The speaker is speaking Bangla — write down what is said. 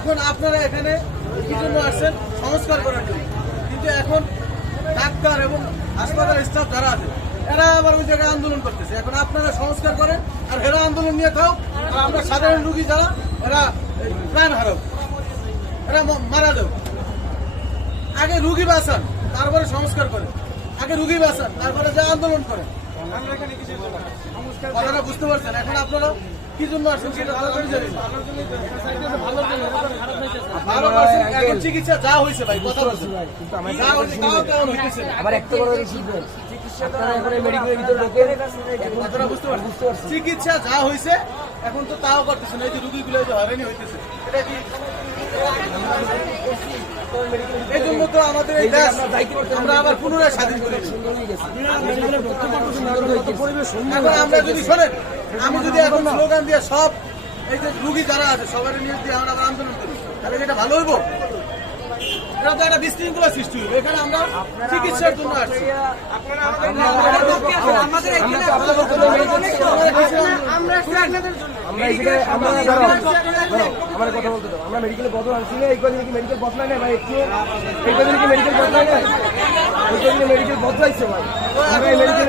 এখন আপনারা এখানে কি জন্য আসছেন? সংস্কার করার জন্য। কিন্তু এখন ডাক্তার এবং হাসপাতালের স্টাফ যারা আছে এরা আবার ওই জায়গায় আন্দোলন করতেছে। এখন আপনারা সংস্কার করেন আর এরা আন্দোলন নিয়ে থাও আর আমরা সাধারণ রুগী যারা এরা প্রাণ হারাও। এরা মারা যাও। আগে রুগী বাঁচান তারপরে সংস্কার করেন। আগে রুগী বাঁচান তারপরে যা আন্দোলন করেন। কথাটা বুঝতে পারছেন? এখন আপনারা কি জন্য আসছেন সেটা জানেন ভালো পারছেন এখন চিকিৎসা যা হয়েছে ভাই কথা। আবার একটা বড় চিকিৎসা যা হয়েছে এখন তো তাও করতেছে না। এই যে রুগীগুলো যে হয়রানি হইতেছে। এটা কি? এই জন্য তো আমাদের এই দেশ আমরা আবার পুনরায় স্বাধীন করি এখন আমরা যদি শোনেন আমি যদি এখন স্লোগান দিয়ে সব এই যে রুগী যারা আছে সবার নিয়ে দিয়ে আমরা আন্দোলন করি। তাহলে এটা ভালো হইব? আমরা মেডিকেলে বদল আনছি না এই কদিন কি মেডিকেল বদলাই না ভাই একটু এই কদিন কি মেডিকেল বদলাই না এই কদিন মেডিকেল বদলাইছে ভাই আমরা মেডিকেল